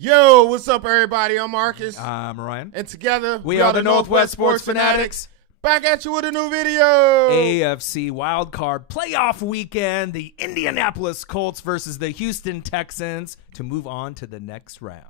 Yo, what's up, everybody? I'm Marcus. I'm Ryan. And together, we are the Northwest Sports Fanatics. Back at you with a new video. AFC wildcard playoff weekend. The Indianapolis Colts versus the Houston Texans to move on to the next round.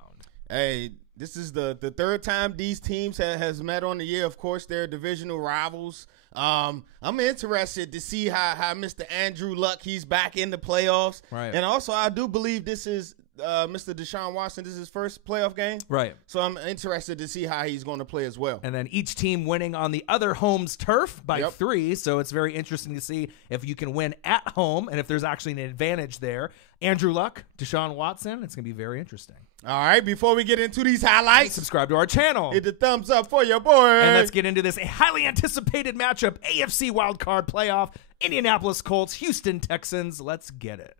Hey, this is the third time these teams has met on the year. Of course, they're divisional rivals. I'm interested to see how Mr. Andrew Luck, he's back in the playoffs. Right. And also, I do believe this is Mr. Deshaun Watson, this is his first playoff game. Right. So I'm interested to see how he's going to play as well. And then each team winning on the other home's turf by 3. So it's very interesting to see if you can win at home and if there's actually an advantage there. Andrew Luck, Deshaun Watson, it's going to be very interesting. All right, before we get into these highlights, subscribe to our channel. Hit the thumbs up for your boy. And let's get into this highly anticipated matchup, AFC wildcard playoff, Indianapolis Colts, Houston Texans. Let's get it.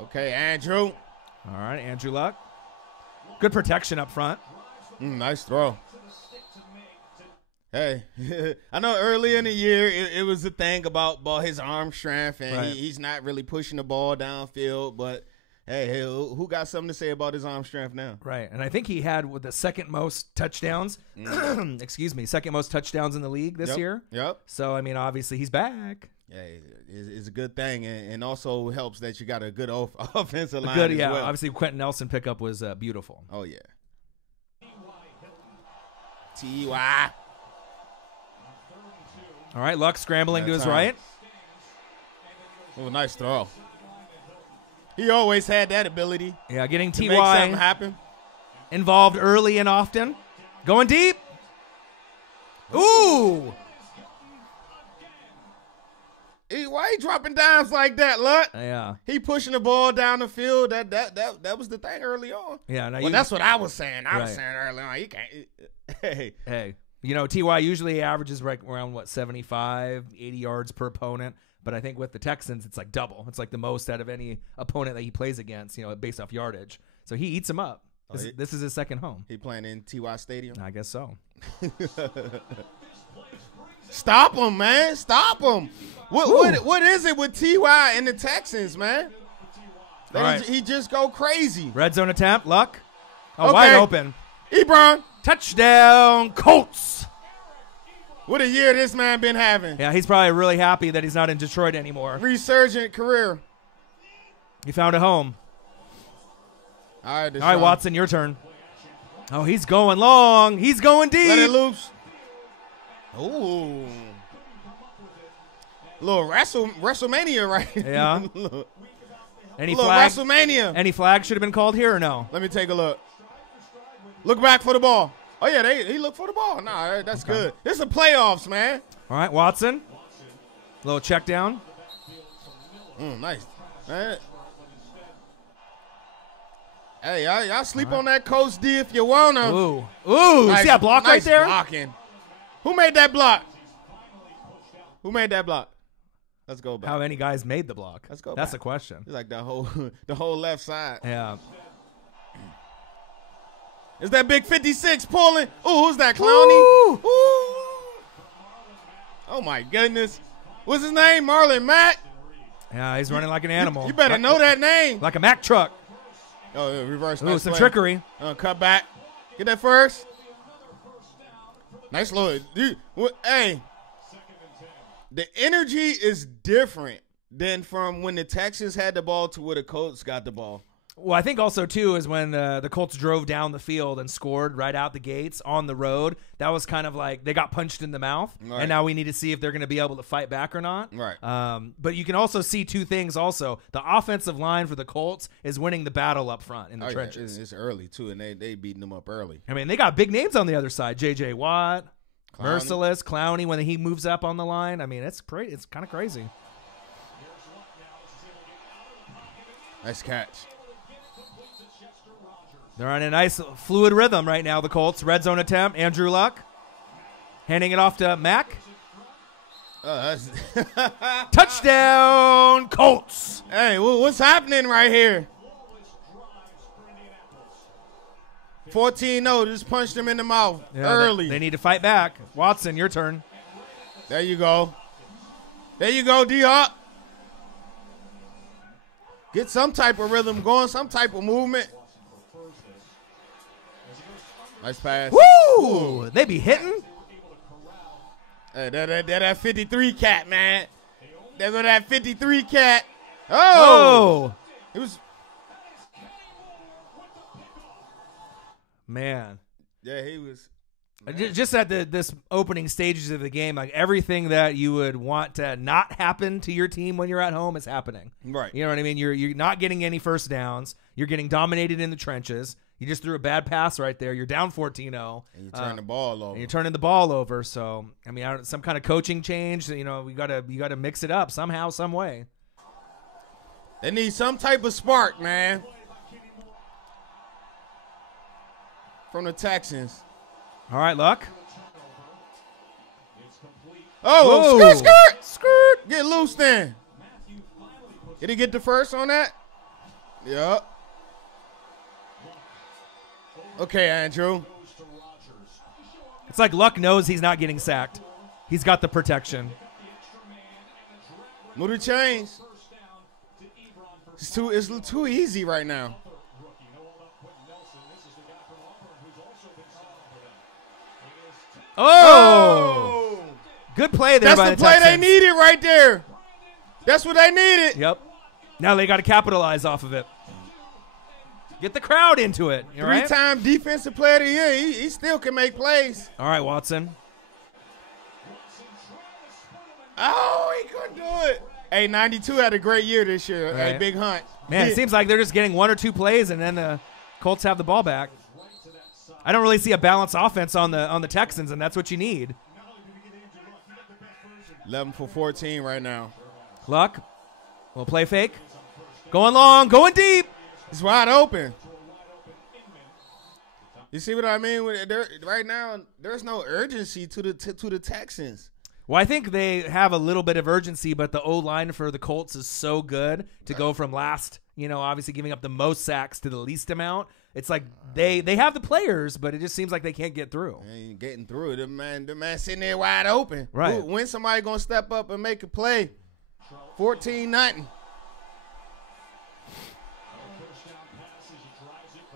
Okay, Andrew. All right, Andrew Luck. Good protection up front. Nice throw. Hey, I know early in the year it was a thing about his arm strength, and he's not really pushing the ball downfield. But, hey, who got something to say about his arm strength now? Right, and I think he had with the second most touchdowns, second most touchdowns in the league this year. Yep. So, I mean, obviously he's back. Yeah, it's a good thing, and also helps that you got a good offensive line. Good, as well. Obviously, Quentin Nelson pickup was beautiful. Oh yeah. T.Y. All right, Luck scrambling to his right. Oh, nice throw. He always had that ability. Yeah, getting to make something happen. Involved early and often. Going deep. Ooh. Why he dropping dimes like that, Luck? Yeah. He pushing the ball down the field. That was the thing early on. Yeah. Well, that's what I was saying. I was saying early on. He can't. Hey. You know, T.Y. usually averages right around, 75, 80 yards per opponent. But I think with the Texans, it's like double. It's like the most out of any opponent that he plays against, based off yardage. So he eats them up. This is his second home. He playing in T.Y. Stadium? I guess so. Stop him, man. Stop him. What is it with T.Y. and the Texans, man? He just go crazy. Red zone attempt. Luck. Oh, wide open. Ebron. Touchdown, Colts. What a year this man been having. Yeah, he's probably really happy that he's not in Detroit anymore. Resurgent career. He found a home. All right, Watson, your turn. Oh, he's going long. He's going deep. Let it loose. Ooh. Little WrestleMania right here. Yeah. Any flag? WrestleMania. Any flag should have been called here or no? Let me take a look. Look back for the ball. Oh, yeah, he looked for the ball. Nah, that's good. This is the playoffs, man. All right, Watson. Little check down. Nice. Hey, y'all sleep on that Coach D if you want to. Ooh. Nice, see that block right there? Blocking. Who made that block? Who made that block? Let's go back. How many guys made the block? Let's go That's back. the question. It's like the whole left side. Yeah. Is that big 56 pulling? Ooh, who's that, Clowney? Ooh. Oh, my goodness. What's his name? Marlon Mack? Yeah, he's running like an animal. You better know that name. Like a Mack truck. Oh, yeah, reverse. Ooh, some trickery. Cut back. Get that first. Nice load. Hey, the energy is different than from when the Texans had the ball to where the Colts got the ball. Well, I think also, too, is when the Colts drove down the field and scored right out the gates on the road. That was kind of like they got punched in the mouth, and now we need to see if they're going to be able to fight back or not. Right. But you can also see two things also. The offensive line for the Colts is winning the battle up front in the trenches. Yeah, it's early, too, and they beating them up early. I mean, they got big names on the other side. J.J. Watt, Merciless, Clowney when he moves up on the line. I mean, it's kind of crazy. Nice catch. They're on a nice fluid rhythm right now, the Colts. Red zone attempt. Andrew Luck. Handing it off to Mack. Touchdown, Colts. Hey, what's happening right here? 14-0, just punched him in the mouth early. They need to fight back. Watson, your turn. There you go. There you go, D-Hop. Get some type of rhythm going, some type of movement. Nice pass. Woo! They be hitting. Hey, that 53 cat, man. There go that 53 cat. Oh! It was. Man. Yeah, he was. Just at this opening stages of the game, like everything that you would want to not happen to your team when you're at home is happening. Right. You know what I mean? You're not getting any first downs. You're getting dominated in the trenches. You just threw a bad pass right there. You're down 14-0. And you turn the ball over. And you're turning the ball over. So, I mean, some kind of coaching change. You know, you gotta mix it up somehow, some way. They need some type of spark, man. From the Texans. All right, Luck. Oh, Whoa. skirt. Get loose then. Did he get the first on that? Yep. Okay, Andrew. It's like Luck knows he's not getting sacked. He's got the protection. Move the chains. It's too easy right now. Oh! Good play there by the Texans. That's the play they needed right there. That's what they needed. Yep. Now they got to capitalize off of it. Get the crowd into it. Three-time defensive player of the year. He still can make plays. All right, Watson. Oh, he couldn't do it. Hey, 92 had a great year this year. Right. Hey, Big Hunt. Man, it seems like they're just getting one or two plays, and then the Colts have the ball back. I don't really see a balanced offense on the Texans, and that's what you need. 11 for 14 right now. Luck. We'll play fake. Going long, going deep. It's wide open. You see what I mean? Right now, there's no urgency to the Texans. Well, I think they have a little bit of urgency, but the O-line for the Colts is so good to go from last, obviously giving up the most sacks to the least amount. It's like they have the players, but it just seems like they can't get through. They ain't getting through. The man sitting there wide open. Right. When somebody going to step up and make a play? 14-0.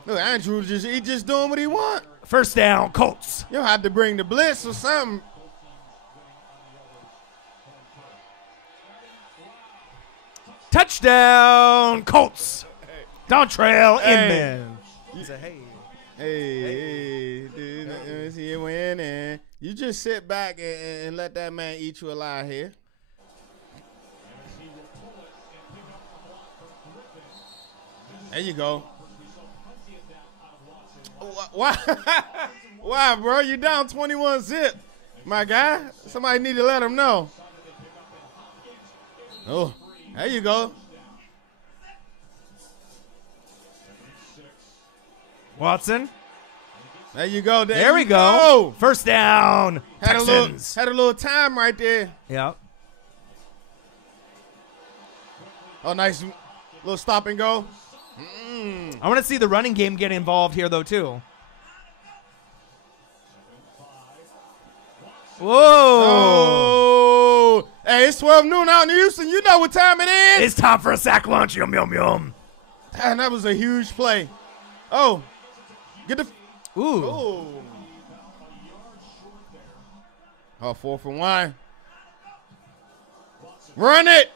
Look, Andrew just doing what he want. First down, Colts. You'll have to bring the blitz or something. Touchdown, Colts. Dontrell Inman. He said, hey, dude, let me see you winning. You just sit back and let that man eat you alive here. There you go. Why? Why, bro? You down 21-0, my guy. Somebody need to let him know. Oh, there you go. Watson. There you go. There we go. First down. Had Texans. a little time right there. Yeah. Oh, nice little stop and go. I want to see the running game get involved here, though, too. Whoa. Oh. Hey, it's 12 noon out in Houston. You know what time it is. It's time for a sack lunch. Yum, yum, yum. And that was a huge play. Oh. Get the. Ooh. Oh. Oh, 4th and 1. Run it.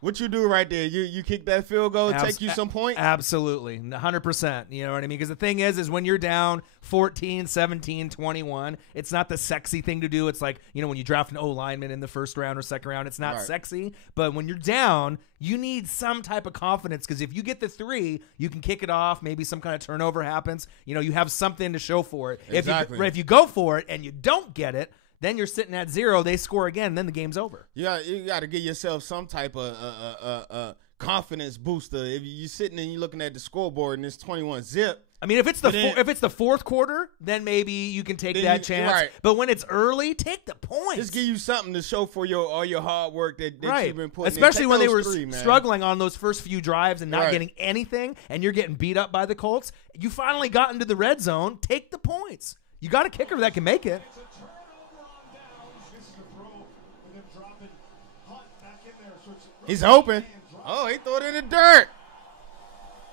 What you do right there? You kick that field goal, take you some points? Absolutely. 100%. You know what I mean? Because the thing is when you're down 14, 17, 21, it's not the sexy thing to do. It's like, when you draft an O-lineman in the first round or second round, it's not sexy. But when you're down, you need some type of confidence because if you get the 3, you can kick it off. Maybe some kind of turnover happens. You have something to show for it. Exactly. If you go for it and you don't get it, then you're sitting at 0. They score again. Then the game's over. You got to give yourself some type of confidence booster. If you're sitting and you're looking at the scoreboard and it's 21-0. I mean, if it's the fourth quarter, then maybe you can take that chance. Right. But when it's early, take the points. Just give you something to show for all your hard work that you've been putting. Especially in. when they were 3, struggling on those first few drives and not getting anything, and you're getting beat up by the Colts. You finally got into the red zone. Take the points. You got a kicker that can make it. He's open. Oh, he threw it in the dirt.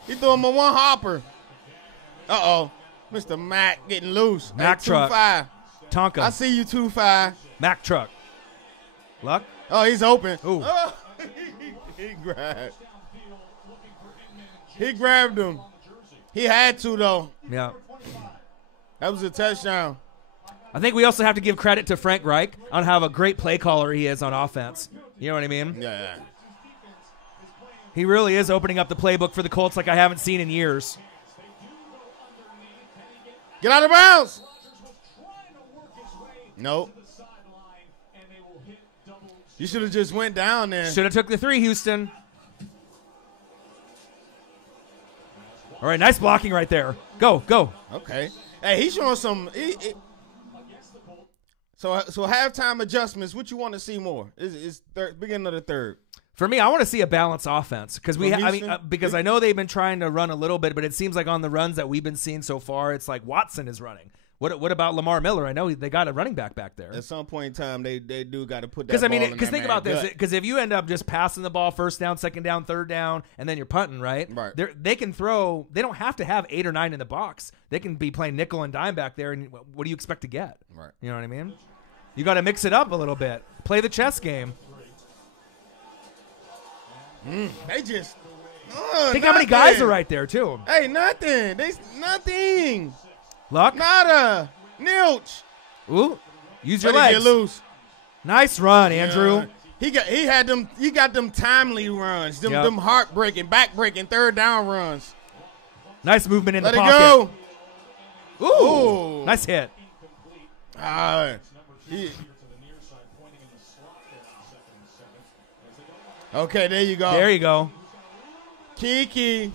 He threw him a one hopper. Uh-oh. Mr. Mack getting loose. Mack hey, truck. 2-5. Tonka. I see you 2-5. Mack truck. Luck. Oh, he's open. Ooh. Oh, he grabbed him. He had to, though. Yeah. That was a touchdown. I think we also have to give credit to Frank Reich on how a great play caller he is on offense. You know what I mean? Yeah. He really is opening up the playbook for the Colts like I haven't seen in years. Get out of bounds. Nope. You should have just went down there. Should have took the 3, Houston. All right, nice blocking right there. Go. Okay. Hey, he's showing some. So halftime adjustments. What you want to see more? Is beginning of the third. For me, I want to see a balanced offense because Houston? I know they've been trying to run a little bit, but it seems like on the runs that we've been seeing so far, it's like Watson is running. What about Lamar Miller? I know they got a running back there. At some point in time, they do got to put that. Because think about this. Because if you end up just passing the ball first down, second down, third down, and then you're punting, right? Right. They can throw. They don't have to have 8 or 9 in the box. They can be playing nickel and dime back there. And what do you expect to get? Right. You know what I mean? You got to mix it up a little bit. Play the chess game. They just. Think how many guys are right there too. Hey, nothing. Nothing. Luck. Nada. Nilch. Ooh. Use your Let it legs. get loose. Nice run, Andrew. He got them timely runs. Them heartbreaking, backbreaking third down runs. Nice movement in Let the it pocket. go. Ooh. Nice hit. Okay, there you go. There you go. Kiki.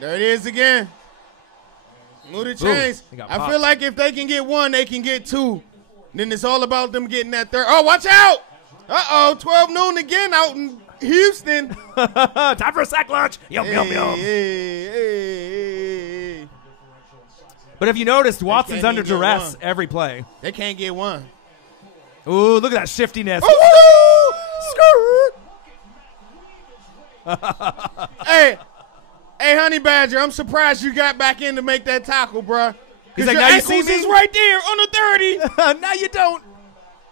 There it is again. Move the chains. I feel like if they can get 1, they can get 2. Then it's all about them getting that third. Oh, watch out. Uh-oh, 12 noon again out in Houston. Time for a sack lunch. Yum. Hey. But if you noticed, Watson's under duress every play. They can't get 1. Ooh, look at that shiftiness. Hey, Honey Badger, I'm surprised you got back in to make that tackle, bro. He's like, now you see me? Is right there on the 30. Now you don't.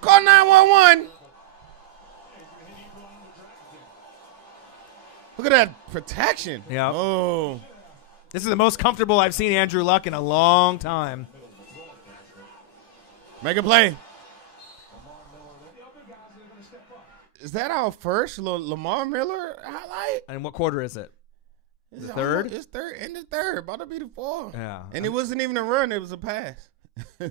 Call 911. Look at that protection. Yeah. Oh. This is the most comfortable I've seen Andrew Luck in a long time. Make a play. Is that our first Lamar Miller highlight? And what quarter is it? The third? It's third. In the third. About to be the fourth. Yeah. And it wasn't even a run. It was a pass. I'm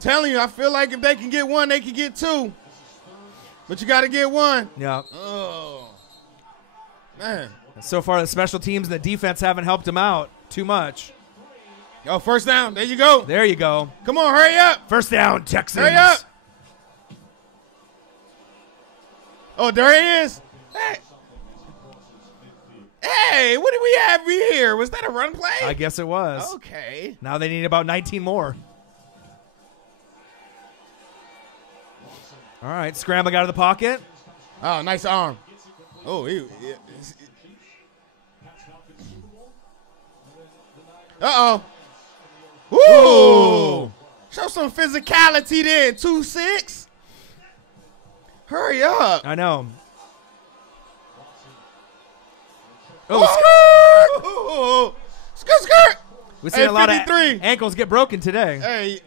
telling you, I feel like if they can get 1, they can get 2. But you got to get 1. Yeah. Oh. Man. So far, the special teams and the defense haven't helped him out too much. Oh, first down. There you go. There you go. Come on, hurry up. First down, Texans. Hurry up. Oh, there he is. Hey, what do we have here? Was that a run play? I guess it was. Okay. Now they need about 19 more. All right, scrambling out of the pocket. Oh, nice arm. Oh, uh-oh. Ooh. Show some physicality then. 2-6. Hurry up. I know. Oh, skirt. We've seen a lot of 53. ankles get broken today. Hey,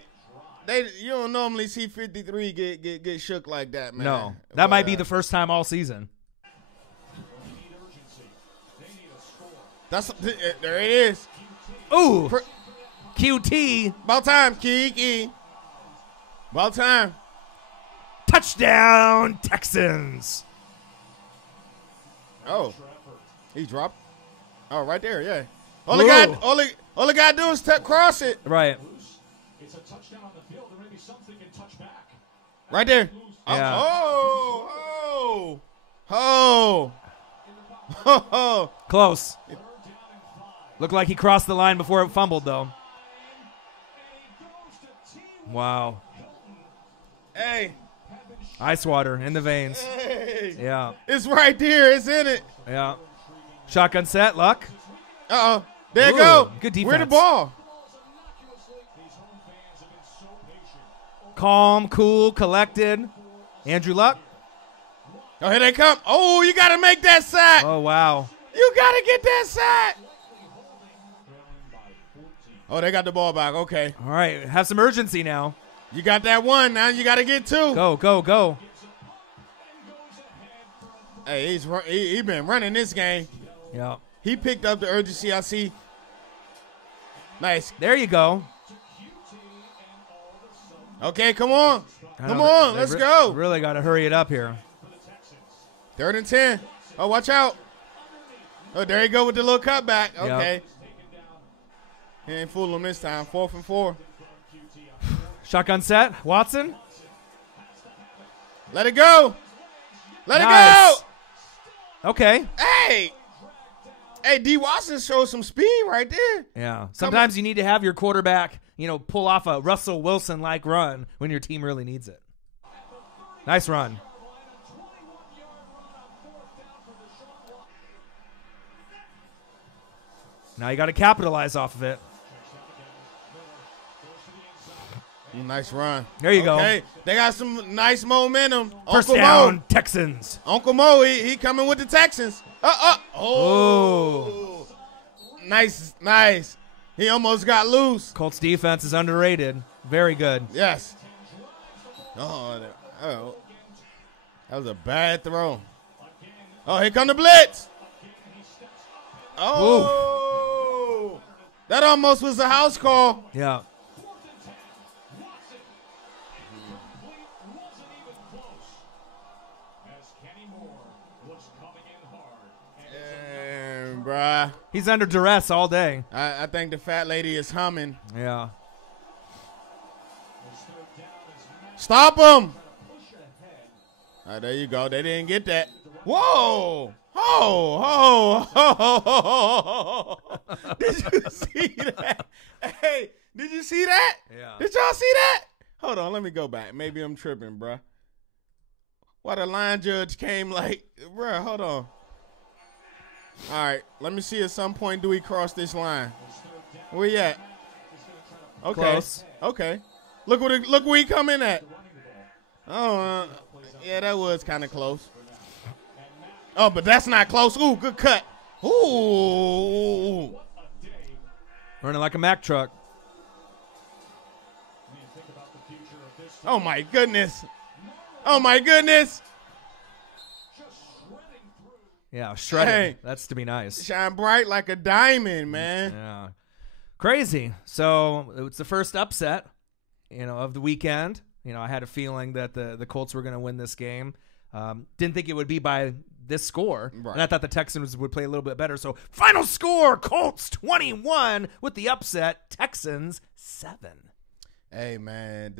you don't normally see 53 get shook like that, man. No, that might be the first time all season. There it is. Ooh, QT. About time, Kiki. About time. Touchdown, Texans. Oh, he dropped. Oh, right there, yeah. All they got to do is cross it. Right. It's a touchdown on the field. There may be something in touch back. Right there. Yeah. Oh. Close. Looked like he crossed the line before it fumbled, though. Wow. Hey. Ice water in the veins. Hey. Yeah. It's right there. It's in it. Yeah. Shotgun set. Luck. Uh-oh. There you Ooh, go. good defense. Where the ball? Calm, cool, collected. Andrew Luck. Oh, here they come. Oh, you got to make that sack. Oh, wow. You got to get that sack. Oh, they got the ball back. Okay. All right. Have some urgency now. You got that one. Now you got to get two. Go, go, go. Hey, he been running this game. Yeah. He picked up the urgency, I see. Nice. There you go. Okay, come on. Come on. Let's go. Really got to hurry it up here. 3rd and 10. Oh, watch out. Oh, there you go with the little cutback. Okay. Yep. He ain't fooling him this time. 4th and 4. Shotgun set. Watson. Let it go. Let Nice. it Okay. go. Hey. Hey, D. Watson showed some speed right there. Yeah. Sometimes you need to have your quarterback, pull off a Russell Wilson-like run when your team really needs it. Nice run. Now you got to capitalize off of it. Nice run. There you go. Okay, they got some nice momentum. First Uncle down, Mo. Texans. Uncle Mo, he coming with the Texans. Oh. Nice. He almost got loose. Colts defense is underrated. Very good. Yes. Oh, that was a bad throw. Oh, here come the blitz. Oh. That almost was a house call. Yeah. Bruh. He's under duress all day. I think the fat lady is humming. Yeah. Stop him. There you go. They didn't get that. Whoa. Oh. Did you see that? Hey, did you see that? Yeah. Did y'all see that? Hold on. Let me go back. Maybe I'm tripping, bruh. Why the line judge came like, bruh, hold on. All right, let me see at some point do we cross this line. Where you at? Okay. Close. Okay. Look where he come in at. Oh, yeah, that was kind of close. Oh, but that's not close. Ooh, good cut. Ooh. Running like a Mack truck. Oh, my goodness. Oh, my goodness. Yeah, shredded. Hey. That's to be nice. Shine bright like a diamond, man. Yeah. Crazy. So it's the first upset, of the weekend. I had a feeling that the Colts were going to win this game. Didn't think it would be by this score. Right. And I thought the Texans would play a little bit better. So final score, Colts 21 with the upset, Texans 7. Hey, man,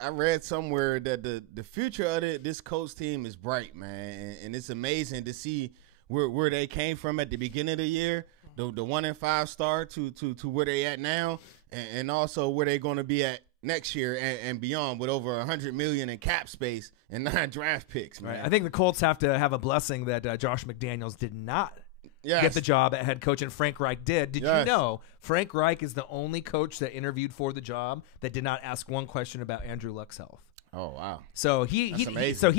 I read somewhere that the future of this Colts team is bright, man, and it's amazing to see where they came from at the beginning of the year, the 1-5 start to where they at now, and also where they're going to be at next year and beyond with over $100 million in cap space and 9 draft picks, man. Right. I think the Colts have to have a blessing that Josh McDaniels did not get the job at head coach, and Frank Reich did. Did you know Frank Reich is the only coach that interviewed for the job that did not ask one question about Andrew Luck's health? Oh, wow. So he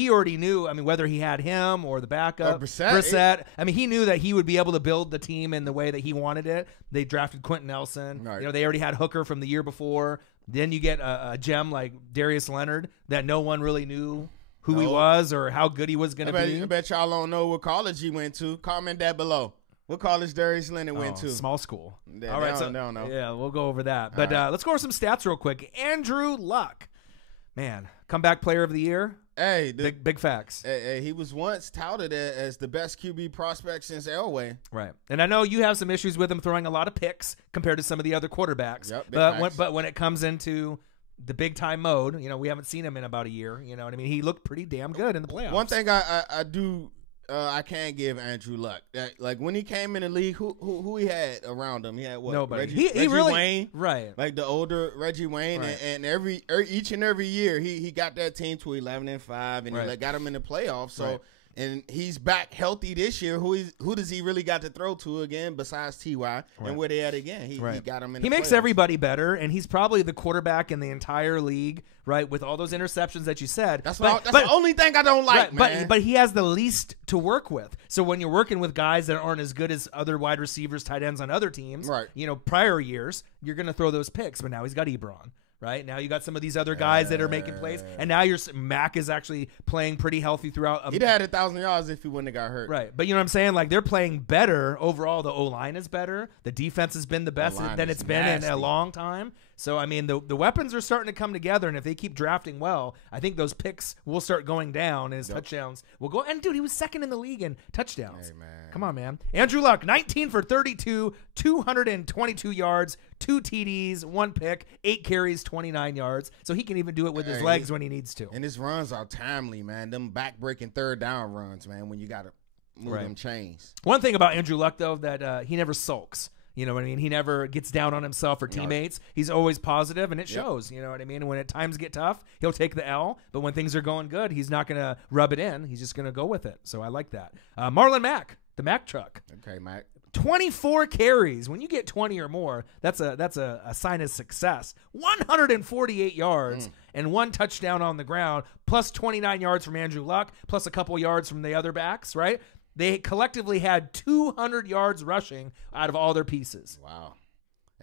already knew, whether he had him or the backup, Brissett. He knew that he would be able to build the team in the way that he wanted it. They drafted Quentin Nelson. Right. They already had Hooker from the year before. Then you get a gem like Darius Leonard that no one really knew who he was or how good he was going to be. I bet y'all don't know what college he went to. Comment that below. What college Darius Leonard went to? Small school. Yeah, all right, no. Yeah, we'll go over that. But let's go over some stats real quick. Andrew Luck, man, comeback player of the year. Hey, big facts. He was once touted as the best QB prospect since Elway. Right, and I know you have some issues with him throwing a lot of picks compared to some of the other quarterbacks. Yep, but when it comes into the big time mode, we haven't seen him in about a year. You know what I mean? He looked pretty damn good in the playoffs. One thing I do I can't give Andrew Luck. Like when he came in the league, who he had around him? He had what? Nobody. Reggie really Wayne, right? Like the older Reggie Wayne, Right. and each and every year he got that team to 11-5, and Right. he got him in the playoffs. So. Right. And he's back healthy this year. Who does he really got to throw to again besides Ty? Right. And where they at again? He got him in. He the makes playoffs. everybody better, and he's probably the quarterback in the entire league, right? With all those interceptions that you said. That's the only thing I don't like, right, man. But he has the least to work with. So when you're working with guys that aren't as good as other wide receivers, tight ends on other teams, Right. Prior years, you're going to throw those picks. But now he's got Ebron. Right now, you got some of these other guys that are making plays, and now Mac is actually playing pretty healthy throughout. He'd had 1,000 yards if he wouldn't have got hurt. Right, but you know what I'm saying? Like they're playing better overall. The O line is better. The defense has been the best than it's been in a long time. So I mean, the weapons are starting to come together, and if they keep drafting well, I think those picks will start going down, and his touchdowns will go. And dude, he was second in the league in touchdowns. Hey, man. Come on, man. Andrew Luck, 19 for 32, 222 yards, 2 TDs, 1 pick, 8 carries, 29 yards. So he can even do it with his legs when he needs to. And his runs are timely, man. Them back-breaking third down runs, man, when you got to move them chains. One thing about Andrew Luck, though, that he never sulks. You know what I mean? He never gets down on himself or teammates. He's always positive, and it shows. You know what I mean? When times get tough, he'll take the L. But when things are going good, he's not going to rub it in. He's just going to go with it. So I like that. Marlon Mack, the Mack truck. Okay, Mac. 24 carries. When you get 20 or more, that's a sign of success. 148 yards and 1 touchdown on the ground, plus 29 yards from Andrew Luck, plus a couple yards from the other backs, right? They collectively had 200 yards rushing out of all their pieces. Wow.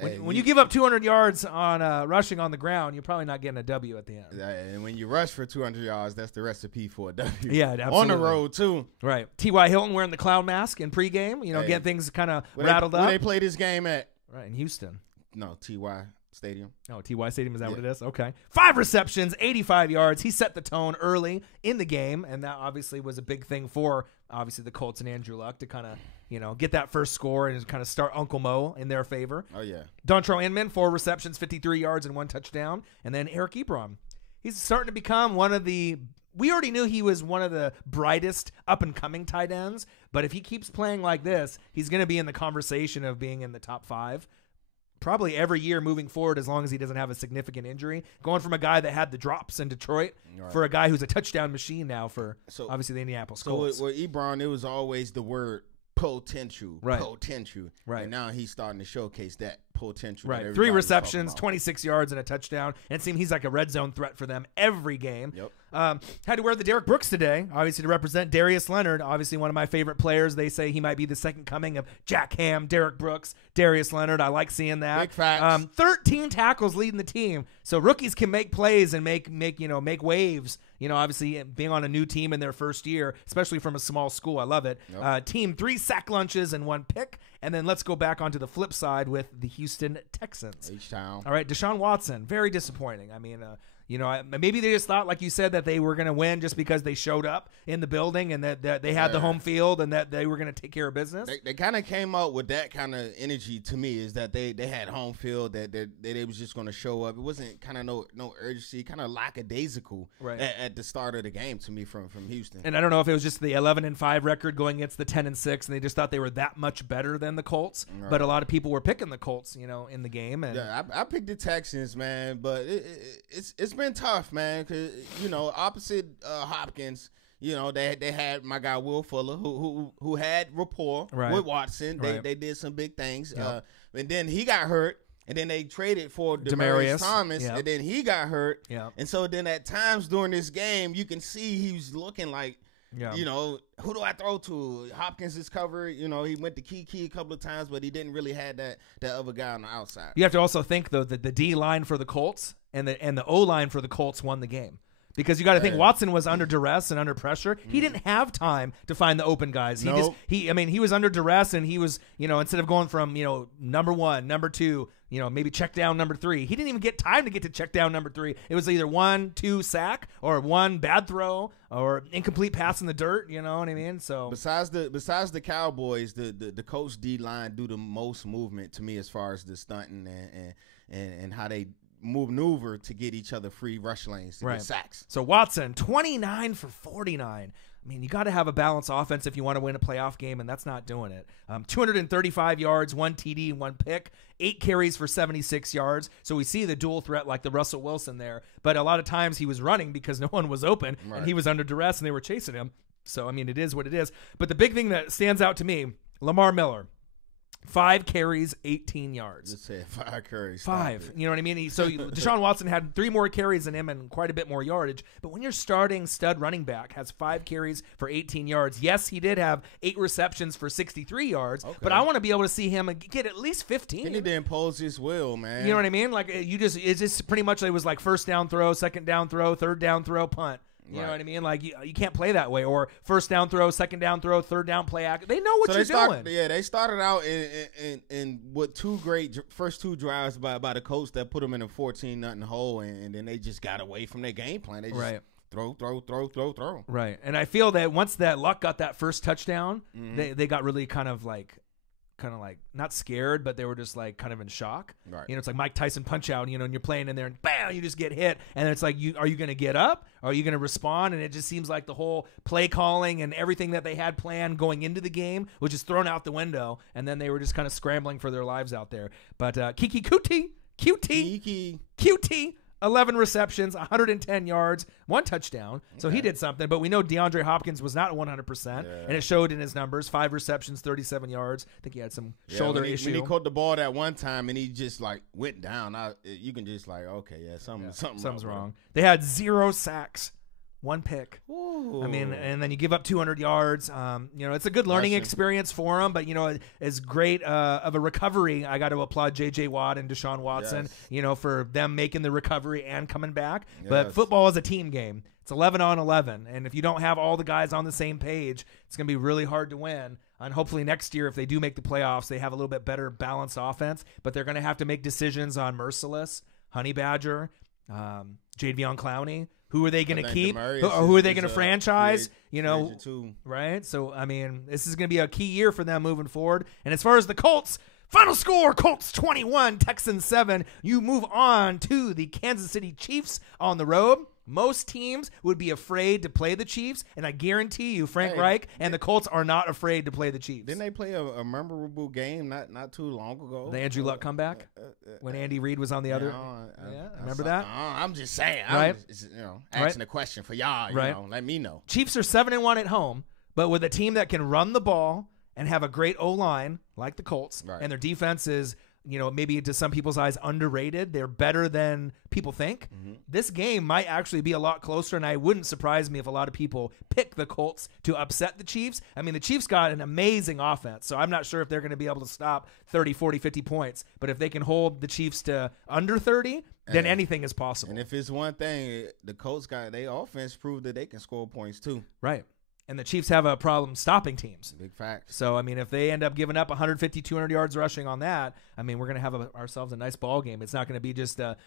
When you give up 200 yards on rushing on the ground, you're probably not getting a W at the end. And when you rush for 200 yards, that's the recipe for a W. Yeah, absolutely. On the road, too. Right. T.Y. Hilton wearing the clown mask in pregame, getting things kind of rattled up. Where they play this game at? Right, in Houston. No, T.Y. Stadium. Oh, T.Y. Stadium, is that what it is? Okay. 5 receptions, 85 yards. He set the tone early in the game, and that obviously was a big thing for, obviously, the Colts and Andrew Luck to kind of, get that first score and kind of start Uncle Mo in their favor. Oh, yeah. Dontrell Inman, 4 receptions, 53 yards, and 1 touchdown. And then Eric Ebron. He's starting to become one of the – we already knew he was one of the brightest up-and-coming tight ends, but if he keeps playing like this, he's going to be in the conversation of being in the top 5. Probably every year moving forward, as long as he doesn't have a significant injury. Going from a guy that had the drops in Detroit for a guy who's a touchdown machine now for obviously the Indianapolis Colts. So with Ebron, it was always the word potential. Right. Potential. Right. And now he's starting to showcase that potential. Right. That 3 everybody's receptions, talking about. 26 yards, and a touchdown. And it seems he's like a red zone threat for them every game. Yep. Had to wear the Derek Brooks today, obviously to represent Darius Leonard, obviously one of my favorite players. They say he might be the second coming of Jack Ham, Derek Brooks, Darius Leonard. I like seeing that. Big facts. 13 tackles leading the team, so rookies can make plays and make waves. Obviously being on a new team in their first year, especially from a small school, I love it. Yep. Team 3 sack lunches and 1 pick, and then let's go back onto the flip side with the Houston Texans. H-Town. All right, Deshaun Watson, very disappointing. I mean, maybe they just thought, like you said, that they were going to win just because they showed up in the building and that they had the home field and that they were going to take care of business. They kind of came out with that kind of energy to me, is that they had home field, that they was just going to show up. It wasn't kind of no urgency, kind of lackadaisical at the start of the game to me from Houston. And I don't know if it was just the 11-5 record going against the 10-6, and they just thought they were that much better than the Colts. Right. But a lot of people were picking the Colts, in the game. And I picked the Texans, man, but it's been tough, man, because opposite Hopkins, they had my guy Will Fuller who had rapport with Watson. They did some big things, and then he got hurt. And then they traded for Demaryius Thomas, and then he got hurt. Yep. And so then at times during this game, you can see he was looking like, who do I throw to? Hopkins is covered. He went to Kiki a couple of times, but he didn't really have that other guy on the outside. You have to also think, though, that the D line for the Colts and the O line for the Colts won the game. Because you got to think Watson was under duress and under pressure. He didn't have time to find the open guys. He was under duress, and he was, instead of going from, number 1, number 2, maybe check down number 3. He didn't even get time to get to check down number 3. It was either 1, 2 sack or 1 bad throw or incomplete pass in the dirt. You know what I mean? So besides the Cowboys, the Colts D line do the most movement to me as far as the stunting and how they maneuver to get each other free rush lanes to get sacks. So Watson, 29 for 49. I mean, you got to have a balanced offense if you want to win a playoff game, and that's not doing it. 235 yards, 1 TD, 1 pick, 8 carries for 76 yards. So we see the dual threat like the Russell Wilson there. But a lot of times he was running because no one was open, and he was under duress, and they were chasing him. So, I mean, it is what it is. But the big thing that stands out to me, Lamar Miller. 5 carries, 18 yards. Just said 5 carries. 5. You know what I mean? So Deshaun Watson had 3 more carries than him and quite a bit more yardage. But when your starting stud running back has 5 carries for 18 yards, yes, he did have 8 receptions for 63 yards. Okay. But I want to be able to see him get at least 15. He need to impose his will, man. You know what I mean? Like it's just pretty much it was like first down throw, second down throw, third down throw, punt. You know what I mean? Like, you can't play that way. Or first down throw, second down throw, third down play act. They know what you're doing. Yeah, they started out in what 2 great first 2 drives by the Colts that put them in a 14-0 hole, and then they just got away from their game plan. They just throw. Right. And I feel that once that Luck got that first touchdown, they got really kind of like not scared, but they were just like kind of in shock. Right. You know, it's like Mike Tyson punch out, and you're playing in there and bam, you just get hit. And it's like, are you going to get up? Are you going to respond? And it just seems like the whole play calling and everything that they had planned going into the game was just thrown out the window. And then they were just kind of scrambling for their lives out there. But Kiki QT, 11 receptions, 110 yards, 1 touchdown. Okay. So he did something. But we know DeAndre Hopkins was not 100%, and it showed in his numbers. 5 receptions, 37 yards. I think he had some shoulder issue. When he caught the ball that one time and he just, like, went down, you can just, like, okay, something's wrong. They had 0 sacks. 1 pick. Ooh. I mean, and then you give up 200 yards. It's a good learning experience for them, but, as great of a recovery, I got to applaud J.J. Watt and Deshaun Watson, for them making the recovery and coming back. Yes. But football is a team game. It's 11 on 11, and if you don't have all the guys on the same page, it's going to be really hard to win. And hopefully next year, if they do make the playoffs, they have a little bit better balanced offense, but they're going to have to make decisions on Merciless, Honey Badger, Jadeveon Clowney. Who are they going to keep? Who are they going to franchise? Right? So, I mean, this is going to be a key year for them moving forward. And as far as the Colts, final score, Colts 21, Texans 7. You move on to the Kansas City Chiefs on the road. Most teams would be afraid to play the Chiefs, and I guarantee you Frank Reich and the Colts are not afraid to play the Chiefs. Didn't they play a memorable game not too long ago? The Andrew Luck comeback when Andy Reid was on the other. Remember that? I'm just saying. Right? Asking a question for y'all. Let me know. Chiefs are 7-1 at home, but with a team that can run the ball and have a great O-line like the Colts, and their defense is – maybe to some people's eyes underrated. They're better than people think. Mm-hmm. This game might actually be a lot closer, and I wouldn't surprise me if a lot of people pick the Colts to upset the Chiefs. I mean, the Chiefs got an amazing offense, so I'm not sure if they're going to be able to stop 30, 40, 50 points. But if they can hold the Chiefs to under 30, then anything is possible. And if it's one thing, the Colts got their offense proved that they can score points too. Right. And the Chiefs have a problem stopping teams. Big fact. So, I mean, if they end up giving up 150, 200 yards rushing on that, I mean, we're going to have ourselves a nice ball game. It's not going to be just a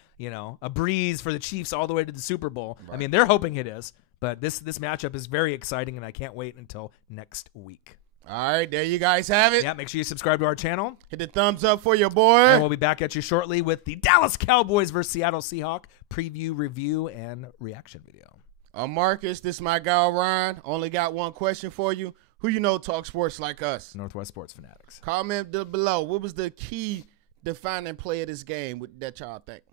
breeze for the Chiefs all the way to the Super Bowl. Right. I mean, they're hoping it is. But this matchup is very exciting, and I can't wait until next week. All right, there you guys have it. Yeah, make sure you subscribe to our channel. Hit the thumbs up for your boy. And we'll be back at you shortly with the Dallas Cowboys versus Seattle Seahawks preview, review, and reaction video. Marcus, this is my guy, Ryan. Only got one question for you. Who you know talk sports like us? Northwest Sports Fanatics. Comment below. What was the key defining play of this game that y'all think?